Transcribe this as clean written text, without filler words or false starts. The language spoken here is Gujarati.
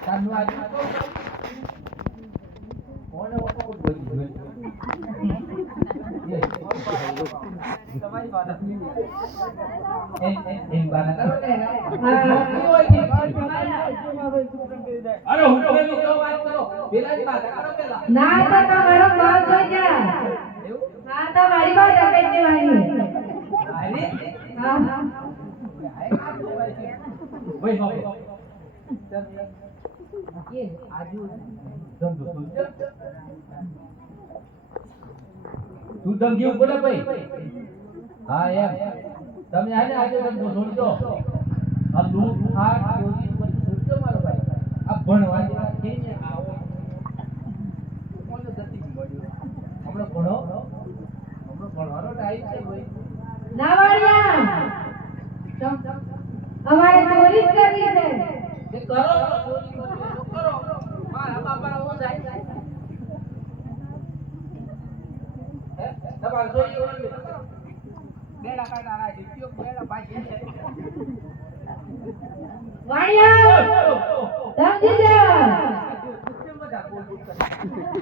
કાનનો આજે કોને ઓકો બોલી બોલી તમારી વાત એમ બાના કરો ને અરે હું તો એની તો વાત કરો પેલા ની વાત કરો પેલા ના તો તમારો ભાવ જોઈ જા એવું ના તો મારી વાત આપી દેવાની અરે હા ભાઈ ભાઈ ये આજુ ધંધો તું ધંધો બોલે ભાઈ હા એમ તમે આને આજે ધંધો છોડજો આ લૂટ ફાટ ચોરી બધું છોડજો મારો ભાઈ આ ભણવાની વાત કે ને આવો કોને ગતિ મળ્યો હમણાં ભણવાનો ટાઈમ છે ભાઈ ના વાળિયા અમારે ચોરી જ કરવી છે એ કરો ચોરી કરો મારા બાપાનો હો જાય હે તમાર જોઈ બેડા કાઢાના દીકરીઓ બેડા ભાઈ છે વાળિયા સમજી જા મજા બોલ